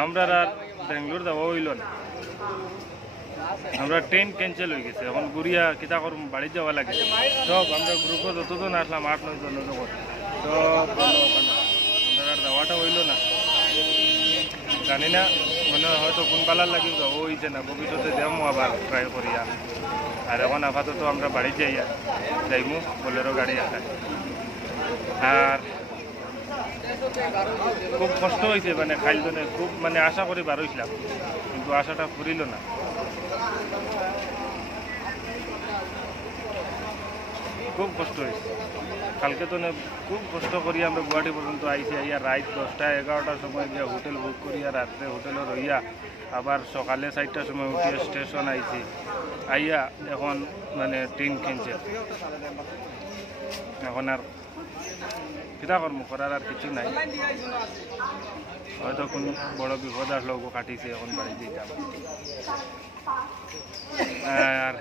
আমরা আর বেঙ্গলোর যাওয়া হইল না, আমরা ট্রেন ক্যান্সেল হয়ে গেছে। এখন ঘুরিয়া কিতা করুম, বাড়ি যাওয়া লাগে। সব আমরা গ্রুপে যতজন আসলাম 8-9 জন যখন, সব আমরা আর যাওয়াটা হইল না। জানি না, মনে হয়তো কোন পালার লাগে যাওয়া হয়েছে না, ভবিষ্যতে যাবো আবার ট্রাই করিয়া। আর এখন আপাতত আমরা বাড়ি যাইয়া যাইমু, বোলেরো গাড়ি আছে। আর খুব কষ্ট হয়েছে, মানে খাইলজনে খুব, মানে আশা করি বার হইছিলাম, কিন্তু আশাটা ফুরিল না। খুব কষ্ট হয়েছে কালকে তো খুব কষ্ট করি আমরা গুয়াহাটি পর্যন্ত আইসি। আইয়া রাত 10টা-11টার সময় গিয়া হোটেল বুক করিয়া রাত্রে হোটেলে রইয়া আবার সকালে 4টার সময় উঠিয়া স্টেশন আইছি। আইয়া এখন মানে ট্রেন ক্যান্সেল। এখন আর কিতা কর্ম করার আর কিছু নাই। হয়তো কোন বড় বিপদ আসলেও কাটিছে, এখন বাড়ি যেতাম। আর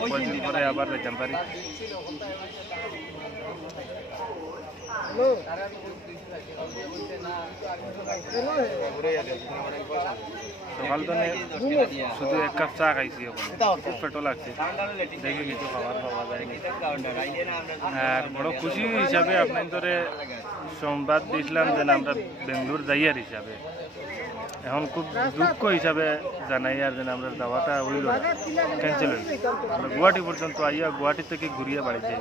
কয়েকদিন পরে আবার যেতাম পারি। সকাল তো শুধু 1 কাপ চা খাইছি, খুব পেটো লাগছে, দেখে কিছু খাবার পাওয়া যায়নি। আর বড় খুশি হিসাবে আপনার ধরে সংবাদ দিয়েছিলাম যে আমরা বেঙ্গলোর যাইয়ার হিসাবে, এখন খুব দুঃখ হিসাবে জানাই আর যেন আমরা যাওয়াটা হইল ক্যান্সেল হয়েছে। আমরা গুয়াহাটি পর্যন্ত আইয়া গুয়াহাটি থেকে ঘুরিয়ে বাড়ি যাই।